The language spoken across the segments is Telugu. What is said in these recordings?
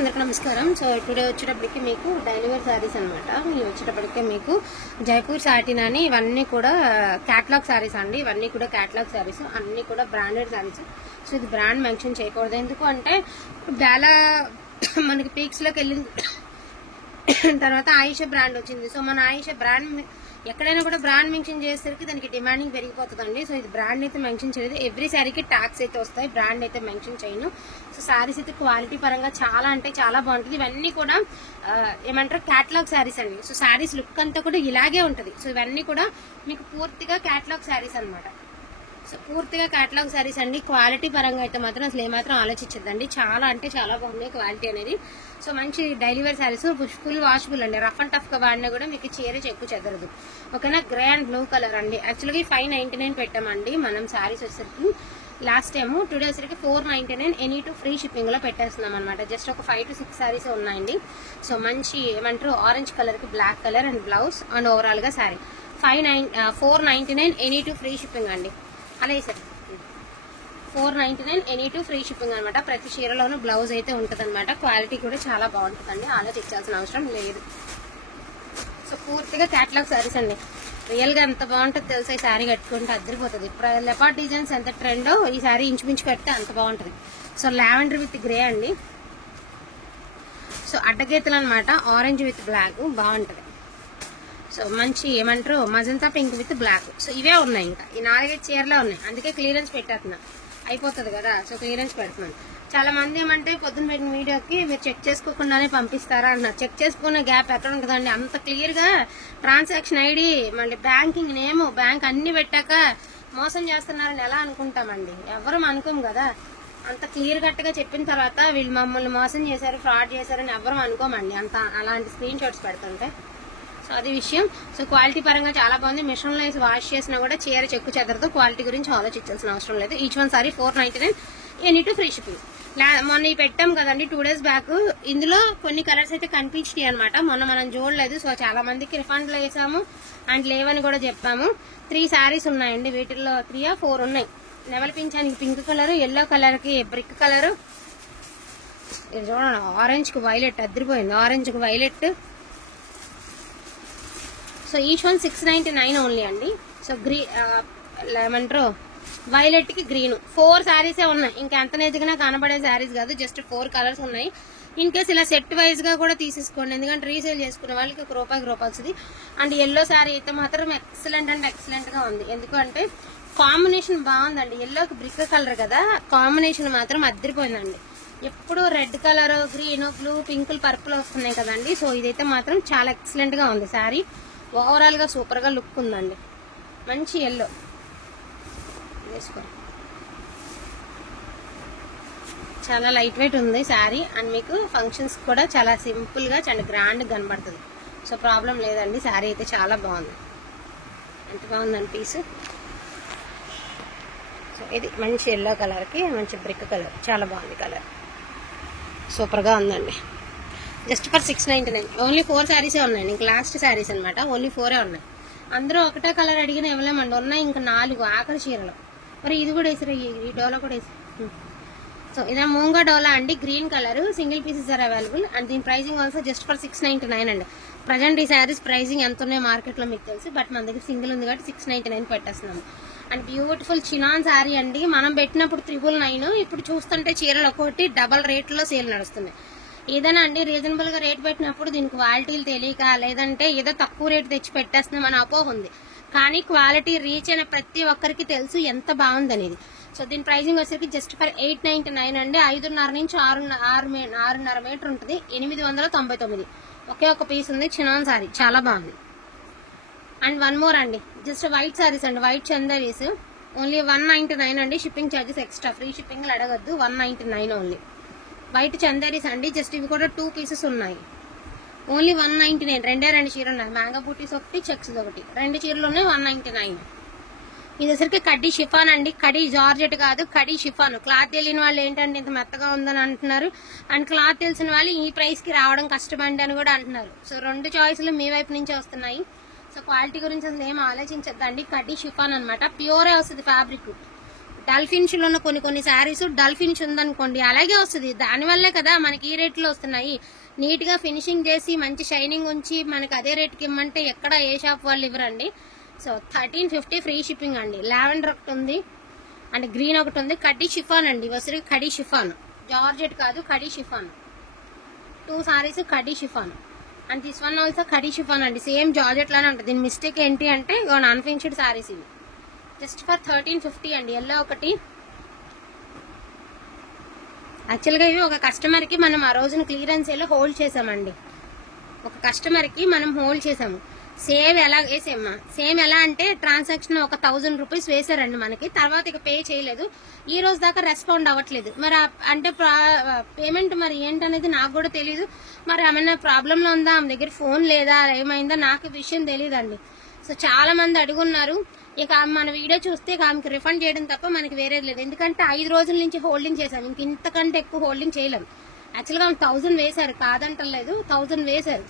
అందరికీ నమస్కారం. సో టుడే వచ్చేటప్పటికి మీకు డైలీ వేర్ శారీస్ అనమాట. ఇవి వచ్చేటప్పటికి మీకు జైపూర్ సాటిన్ అని ఇవన్నీ కూడా క్యాటలాగ్ శారీస్ అండి. ఇవన్నీ కూడా క్యాటలాగ్ శారీస్, అన్ని కూడా బ్రాండెడ్ శారీస్. సో ఇది బ్రాండ్ మెన్షన్ చేయకూడదు, ఎందుకు అంటే చాలా మనకి పీక్స్ లోకి వెళ్ళిన తర్వాత ఆయిషా బ్రాండ్ వచ్చింది. సో మన ఆయిషా బ్రాండ్ ఎక్కడైనా కూడా బ్రాండ్ మెన్షన్ చేసేసరికి దానికి డిమాండింగ్ పెరిగిపోతుందండి. సో ఇది బ్రాండ్ అయితే మెన్షన్ చేయలేదు. ఎవ్రీ శారీకి ట్యాక్స్ అయితే వస్తాయి, బ్రాండ్ అయితే మెన్షన్ చేయను. సో శారీస్ అయితే క్వాలిటీ పరంగా చాలా అంటే చాలా బాగుంటుంది. ఇవన్నీ కూడా ఏమంటారు క్యాటలాగ్ శారీస్ అండి. సో శారీస్ లుక్ అంతా కూడా ఇలాగే ఉంటుంది. సో ఇవన్నీ కూడా మీకు పూర్తిగా క్యాటలాగ్ శారీస్ అనమాట. సో పూర్తిగా క్యాటలాగ్ శారీస్ అండి. క్వాలిటీ పరంగా అయితే మాత్రం అసలు ఏమాత్రం ఆలోచించద్దండి. చాలా అంటే చాలా బాగుంది క్వాలిటీ అనేది. సో మంచి daily wear saris, full washable అండి. రఫ్ అండ్ టఫ్ గా వాడినా కూడా మీకు చీర చెక్కు చెదరదు. ఓకేనా. గ్రే అండ్ బ్లూ కలర్ అండి. యాక్చువల్గా 599 పెట్టామండి మనం శారీస్ వచ్చేసరికి. లాస్ట్ టైము టుడే వచ్చరికి 499 ఎనీ టు ఫ్రీ షిప్పింగ్ లో పెట్టేస్తున్నాం అనమాట. జస్ట్ ఒక 5 to 6 శారీస్ ఉన్నాయండి. సో మంచి ఏమంటారు ఆరెంజ్ కలర్ కి black colour and blouse and overall గా sari 499 any two free shipping అండి. అలాగే sir 499 any two free shipping అనమాట. ప్రతి చీరలోనూ బ్లౌజ్ అయితే ఉంటుంది అనమాట. క్వాలిటీ కూడా చాలా బాగుంటుందండి, ఆలోచించాల్సిన అవసరం లేదు. సో పూర్తిగా క్యాటలాగ్ శారీస్ అండి. రియల్ గా ఎంత బాగుంటుంది తెలుసా ఈ శారీ కట్టుకుంటే అద్దరిపోతుంది. లెపార్డ్ డిజైన్స్ ఎంత ట్రెండో ఈ శారీ ఇంచుమించు కడితే అంత బాగుంటుంది. సో లావెండర్ విత్ గ్రే అండి. సో అడ్డగీతలు అనమాట, ఆరెంజ్ విత్ బ్లాక్ బాగుంటది. సో మంచి ఏమంటారు magenta pink with black. So ఇవే ఉన్నాయి, ఇంకా ఈ 4-5 చీరలే ఉన్నాయి. అందుకే క్లియరెన్స్ పెట్టేస్తున్నా, అయిపోతుంది కదా. సో క్లియరెన్స్ పెడుతున్నాను. చాలా మంది ఏమంటే పొద్దున్న పెట్టిన వీడియోకి మీరు చెక్ చేసుకోకుండానే పంపిస్తారా అన్నారు. చెక్ చేసుకునే గ్యాప్ ఎక్కడ ఉంటుందండి? అంత క్లియర్ గా ట్రాన్సాక్షన్ ఐడి మళ్ళీ బ్యాంకింగ్ నేమ్ బ్యాంక్ అన్ని పెట్టాక మోసం చేస్తున్నారని ఎలా అనుకుంటామండి? ఎవరు అనుకోము కదా. అంత క్లియర్ కట్ గా చెప్పిన తర్వాత వీళ్ళు మమ్మల్ని మోసం చేశారు, ఫ్రాడ్ చేశారని ఎవరు అనుకోమండి. అంత అలాంటి స్క్రీన్ షాట్స్ పెడుతుంటే. సో అది విషయం. సో క్వాలిటీ పరంగా చాలా బాగుంది. మిషన్ లో వేసి వాష్ చేసినా కూడా చీర చెక్కు చెదరదు. క్వాలిటీ గురించి ఆలోచించాల్సిన అవసరం లేదు. Each one sorry 499 any two free shipping. మొన్న పెట్టాం కదండి 2 days బ్యాక్. ఇందులో కొన్ని కలర్స్ అయితే కనిపించినాయి అనమాట. మొన్న మనం చూడలేదు. సో చాలా మందికి రిఫండ్ లో వేసాము అండ్ లేవని కూడా చెప్పాము. 3 శారీస్ ఉన్నాయండి. వీటిల్లో 3 or 4 ఉన్నాయి. నెమలి పింఛానికి పింక్ కలర్, ఎల్లో కలర్ కి బ్రిక్ కలర్, ఇది చూడండి ఆరెంజ్ కి వైలెట్ అద్దరిపోయింది. ఆరెంజ్ కి violet. So each one 699 only అండి. సో ఏమంటారు వైలెట్ కి గ్రీన్ 4 శారీసే ఉన్నాయి. ఇంకా ఎంత నెజగా కనబడే శారీస్ కాదు, జస్ట్ 4 కలర్స్ ఉన్నాయి. ఇన్ కేసు ఇలా సెట్ వైజ్ గా కూడా తీసేసుకోండి, ఎందుకంటే రీసేల్ చేసుకునే వాళ్ళకి ₹1 వస్తుంది. అండ్ ఎల్లో శారీ అయితే మాత్రం ఎక్సలెంట్ అండ్ ఎక్సలెంట్ గా ఉంది. ఎందుకంటే కాంబినేషన్ బాగుందండి. ఎల్లోకి బ్రిక్ కలర్ కదా, కాంబినేషన్ మాత్రం అద్దరిపోయిందండి. ఎప్పుడు red colour, green, blue, pink, purple వస్తున్నాయి కదండి. సో ఇదైతే మాత్రం చాలా ఎక్సలెంట్ గా ఉంది శారీ. ఓవరాల్ గా సూపర్ గా లుక్ ఉందండి. మంచి ఎల్లో వేసుకో, చాలా లైట్ వెయిట్ ఉంది శారీ. అండ్ మీకు ఫంక్షన్స్ కూడా చాలా సింపుల్ గా చాలా గ్రాండ్ కనబడుతుంది. సో ప్రాబ్లం లేదండి. శారీ అయితే చాలా బాగుంది. ఎంత బాగుందండి పీస్. సో ఇది మంచి ఎల్లో కలర్ కి మంచి బ్రిక్ కలర్, చాలా బాగుంది కలర్. సూపర్ గా ఉందండి. జస్ట్ ఫర్ 699 ఓన్లీ 4 శారీసే ఉన్నాయండి. ఇంక లాస్ట్ శారీస్ అనమాట. ఓన్లీ 4 ఉన్నాయి. అందరూ ఒకటే కలర్ అడిగిన ఇవ్వలేమండి. ఉన్నాయి ఇంకా 4 ఆఖరి చీరలు. మరి ఇది కూడా వేసారు, ఈ డోలా కూడా వేసారు. సో ఇదా మూంగా డోలా అండి. Green colour, single pieces are available. And దీని ప్రైసింగ్ ఆల్సో జస్ట్ ఫర్ 699 అండి. ప్రజెంట్ ఈ శారీస్ ప్రైసింగ్ ఎంత ఉన్నాయో మార్కెట్ లో మీకు తెలుసు, బట్ మన దగ్గర సింగిల్ ఉంది కాబట్టి 699 పెట్టేస్తున్నాము. అండ్ బ్యూటిఫుల్ చినాన్ శారీ అండి. మనం పెట్టినప్పుడు 999, ఇప్పుడు చూస్తుంటే చీరలు ఒక్కొక్కటి డబల్ రేట్లో సేల్ నడుస్తుంది. ఏదైనా అండి రీజనబుల్ గా రేట్ పెట్టినప్పుడు దీనికి క్వాలిటీలు తెలియక లేదంటే ఏదో తక్కువ రేట్ తెచ్చి పెట్టేస్తున్నాం అని అపోహ ఉంది. కానీ క్వాలిటీ రీచ్ అయిన ప్రతి ఒక్కరికి తెలుసు ఎంత బాగుంది అనేది. సో దీని ప్రైసింగ్ వచ్చేసరికి జస్ట్ ఫర్ 899 అండి. 5.5 నుంచి 6.5 మీటర్ ఉంటుంది. 899 ఒకే ఒక పీస్ ఉంది. చినాన్ సారీ చాలా బాగుంది. అండ్ వన్ మోర్ అండి, జస్ట్ వైట్ సారీస్ అండి. వైట్ చందేరీస్ ఓన్లీ 199 అండి. Shipping charges extra, free shipping అడగద్దు. 199 ఓన్లీ. వైట్ చందేరీస్ అండి. జస్ట్ ఇవి కూడా 2 పీసెస్ ఉన్నాయి. ఓన్లీ 199. 2 చీరలు ఉన్నాయి. మ్యాంగో బూటీస్ ఒకటి, చెక్స్ ఒకటి, 2 చీరలు ఉన్నాయి. 199. ఇది వచ్చరికి కడ్డీ షిఫాన్ అండి. కడీ జార్జెట్ కాదు, కడీ షిఫాన్. క్లాత్ తెలియని వాళ్ళు ఏంటంటే ఇంత మెత్తగా ఉందని అంటున్నారు. అండ్ క్లాత్ తెలిసిన వాళ్ళు ఈ ప్రైస్ కి రావడం కష్టమండి అని కూడా అంటున్నారు. సో 2 చాయిస్లు మీ వైపు నుంచి వస్తున్నాయి. సో క్వాలిటీ గురించి అసలు ఏం ఆలోచించద్దండి. కడ్డీ షిఫాన్ అనమాట. ప్యూరే వస్తుంది ఫ్యాబ్రిక్. డల్ ఫినిష్ లో ఉన్న కొన్ని శారీస్ డల్ ఫినిష్ ఉందనుకోండి అలాగే వస్తుంది. దానివల్లే కదా మనకి ఈ రేట్లో వస్తున్నాయి. నీట్ గా ఫినిషింగ్ చేసి మంచి షైనింగ్ ఉంచి మనకి అదే రేట్కి ఇమ్మంటే ఎక్కడ ఏ షాప్ వాళ్ళు ఇవ్వరండి. సో 1350 ఫ్రీ షిప్పింగ్ అండి. లావెండర్ ఒకటి ఉంది అంటే గ్రీన్ ఒకటి ఉంది. కడ్డీ షిఫాన్ అండి, వసరి కడీ షిఫాన్, జార్జెట్ కాదు khadi chiffon. 2 saris khadi chiffon and this one also khadi chiffon అండి. సేమ్ జార్జెట్ లానే ఉంటుంది. దీని మిస్టేక్ ఏంటి అంటే నాన్ ఫినిష్డ్ సారీస్ ఇవి. జస్ట్ ఫర్ 1350 అండి. ఎల్లో ఒకటి. యాక్చువల్గా ఇవి ఒక కస్టమర్ కి మనం ఆ రోజున క్లియరెన్స్ సేల్ హోల్డ్ చేసామండి. ఒక కస్టమర్ కి మనం హోల్డ్ చేసాము. సేమ్ ఎలా వేసేమ్మా, సేమ్ ఎలా అంటే ట్రాన్సాక్షన్ ఒక 1000 రూపీస్ వేసారండి మనకి. తర్వాత ఇక పే చేయలేదు. ఈ రోజు దాకా రెస్పాండ్ అవ్వట్లేదు. మరి అంటే పేమెంట్ మరి ఏంటనేది నాకు కూడా తెలియదు. మరి ఏమైనా ప్రాబ్లంలో ఉందా, ఆమె దగ్గర ఫోన్ లేదా, ఏమైందా నాకు విషయం తెలియదండి. సో చాలా మంది అడుగున్నారు. ఇక మన వీడియో చూస్తే ఆమెకి రిఫండ్ చేయడం తప్ప మనకి వేరేది లేదు. ఎందుకంటే 5 రోజుల నుంచి హోల్డింగ్ చేశాం. ఇంక ఇంతకంటే ఎక్కువ హోల్డింగ్ చేయలేం. యాక్చువల్గా ఆమె 1000 వేశారు, కాదంటలేదు, 1000 వేశారు.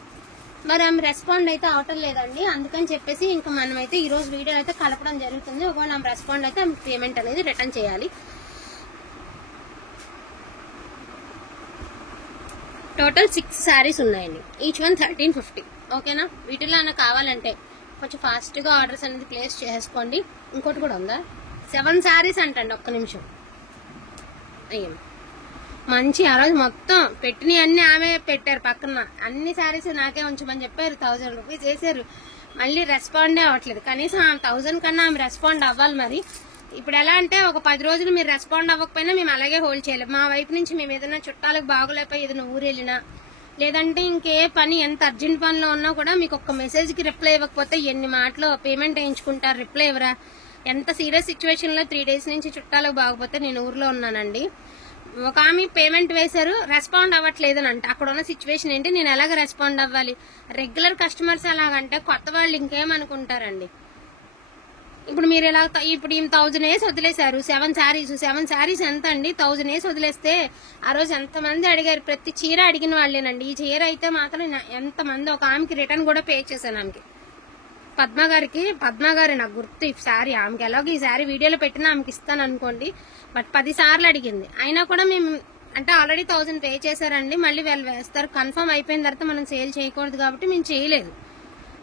మరి ఆమె రెస్పాండ్ అయితే అవటం లేదండి. అందుకని చెప్పేసి ఇంకా మనమైతే ఈ రోజు వీడియో అయితే కలపడం జరుగుతుంది. ఒకవేళ ఆమె రెస్పాండ్ అయితే ఆమె పేమెంట్ అనేది రిటర్న్ చేయాలి. టోటల్ 6 శారీస్ ఉన్నాయండి. Each one 1350. ఓకేనా? వీటిలో నాకు కావాలంటే కొంచెం ఫాస్ట్గా ఆర్డర్స్ అనేది ప్లేస్ చేసుకోండి. ఇంకోటి కూడా ఉందా? 7 శారీస్ అంటండి. ఒక్క నిమిషం. అయ్యో మంచి ఆ రోజు మొత్తం పెట్టిన అన్ని ఆమె పెట్టారు పక్కన. అన్ని శారీస్ నాకే ఉంచమని చెప్పారు. 1000 రూపీస్ వేసారు. మళ్ళీ రెస్పాండే అవ్వట్లేదు. కనీసం 1000 కన్నా ఆమె రెస్పాండ్ అవ్వాలి. మరి ఇప్పుడు ఎలా అంటే ఒక 10 రోజులు మీరు రెస్పాండ్ అవ్వకపోయినా మేము అలాగే హోల్డ్ చేయలేము. మా వైపు నుంచి మేము ఏదైనా చుట్టాలకు బాగోలేకపోయి ఏదైనా ఊరు వెళ్ళినా లేదంటే ఇంకే పని ఎంత అర్జెంట్ పనిలో ఉన్నా కూడా మీకు ఒక్క మెసేజ్ కి రిప్లై ఇవ్వకపోతే ఎన్ని మాటలు పేమెంట్ వేయించుకుంటారు, రిప్లై ఇవ్వరా? ఎంత సీరియస్ సిచ్యువేషన్ లో 3 డేస్ నుంచి చుట్టాలకు బాగపోతే నేను ఊర్లో ఉన్నానండి. ఒక ఆమె పేమెంట్ వేశారు, రెస్పాండ్ అవ్వట్లేదు అంట. అక్కడ ఉన్న సిచ్యువేషన్ ఏంటి, నేను ఎలాగ రెస్పాండ్ అవ్వాలి? రెగ్యులర్ కస్టమర్స్ ఎలాగంటే కొత్త వాళ్ళు ఇంకేమనుకుంటారండి. ఇప్పుడు మీరు ఇలా ఇప్పుడు 1000 వేసి వదిలేశారు. 7 శారీస్ ఎంత అండి? 1000 వేసి వదిలేస్తే ఆ రోజు ఎంతమంది అడిగారు? ప్రతి చీర అడిగిన వాళ్ళేనండి. ఈ చీర అయితే మాత్రం ఎంతమంది, ఒక ఆమెకి రిటర్న్ కూడా పే చేశాను. ఆమెకి పద్మ గారు నాకు గుర్తు ఈ శారీ. ఆమెకి ఎలాగో ఈ శారీ వీడియోలో పెట్టినా ఆమెకి ఇస్తాను అనుకోండి. బట్ 10 సార్లు అడిగింది. అయినా కూడా మేము అంటే ఆల్రెడీ 1000 పే చేశారండి. మళ్ళీ వాళ్ళు వేస్తారు. కన్ఫర్మ్ అయిపోయిన తర్వాత మనం సేల్ చేయకూడదు కాబట్టి మేము చేయలేదు.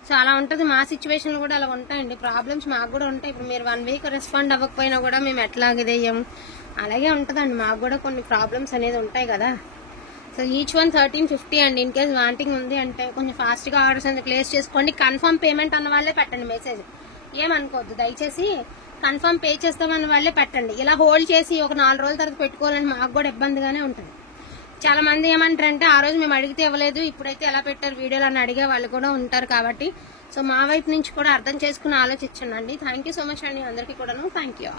సో అలా ఉంటుంది. మా సిచ్యువేషన్లు కూడా అలా ఉంటాయండి. ప్రాబ్లమ్స్ మాకు కూడా ఉంటాయి. ఇప్పుడు మీరు 1 వీక్ రెస్పాండ్ అవ్వకపోయినా కూడా మేము ఎట్లా ఇదేయం అలాగే ఉంటుందండి. మాకు కూడా కొన్ని ప్రాబ్లమ్స్ అనేది ఉంటాయి కదా. సో ఈచ్ వన్ 1350 అండి. ఇన్ కేస్ వాంటింగ్ ఉంది అంటే కొంచెం ఫాస్ట్గా ఆర్డర్స్ అనేది ప్లేస్ చేసుకోండి. కన్ఫర్మ్ పేమెంట్ అన్న వాళ్ళే పెట్టండి మెసేజ్. ఏమనుకోవద్దు దయచేసి. కన్ఫర్మ్ పే చేస్తామన్న వాళ్ళే పెట్టండి. ఇలా హోల్డ్ చేసి ఒక 4 రోజుల తర్వాత పెట్టుకోవాలని మాకు కూడా ఇబ్బందిగానే ఉంటుంది. చాలా మంది ఏమంటారంటే ఆ రోజు మేము అడిగితే ఇవ్వలేదు, ఇప్పుడైతే ఎలా పెట్టారు వీడియోలు అని అడిగే వాళ్ళు కూడా ఉంటారు. కాబట్టి సో మా వైపు నుంచి కూడా అర్థం చేసుకుని ఆలోచించండి. థ్యాంక్ యూ సో మచ్ అండి అందరికీ కూడాను. Thank you.